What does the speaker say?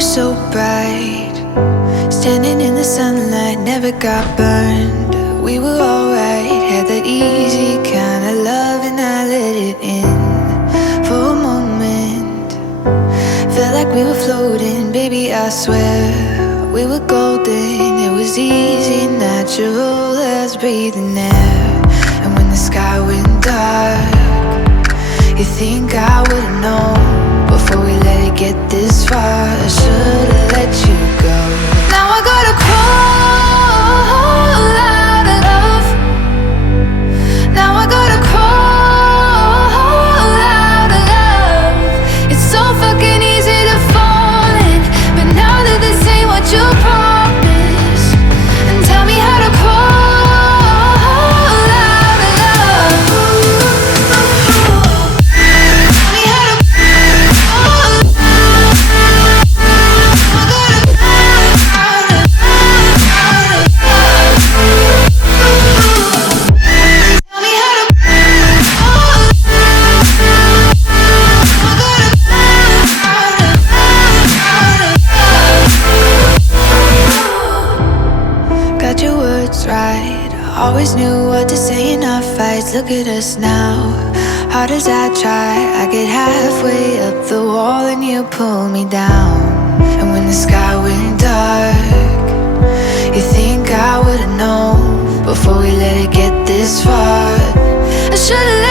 was so bright, standing in the sunlight, never got burned. We were alright, had that easy kind of love, and I let it in for a moment. Felt like we were floating, baby, I swear we were golden. It was easy, natural as breathing air. And when the sky went dark, you think I would've known before we let it get this far. I should've let you go. Now I gotta crawl out of love. Now I gotta crawl out of love. It's so fucking easy to fall in, but now that this ain't what you promised, and tell me how to crawl out of love. Tell me how to got your words right. Always knew what to say in our fights. Look at us now. Hard as I try, I get halfway up the wall and you pull me down. And when the sky went dark, you think I would've known before we let it get this far. I should've